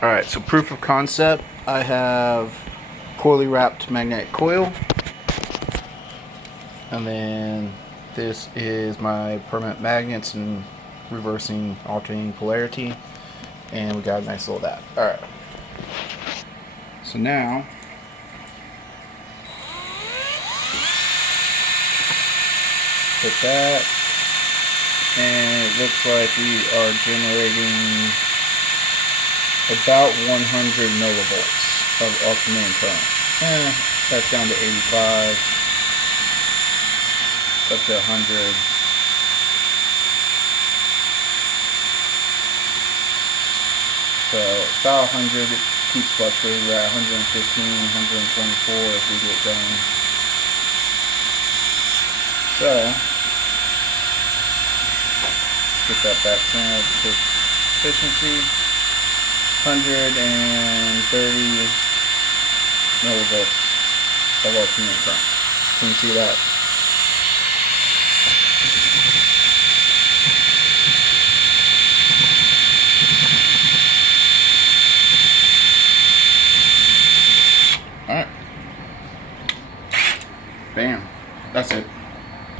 Alright, so proof of concept, I have coily wrapped magnetic coil, and then this is my permanent magnets and reversing alternating polarity, and we got a nice little that. Alright, so now put that, and it looks like we are generating about 100 millivolts of alternating current. That's down to 85, up to 100. So about 100, it keeps fluctuating. We're at 115, 124 if we get going. So, get that back channel to efficiency. 130 millivolts of alternating current. Can you see that? Alright. Bam. That's it.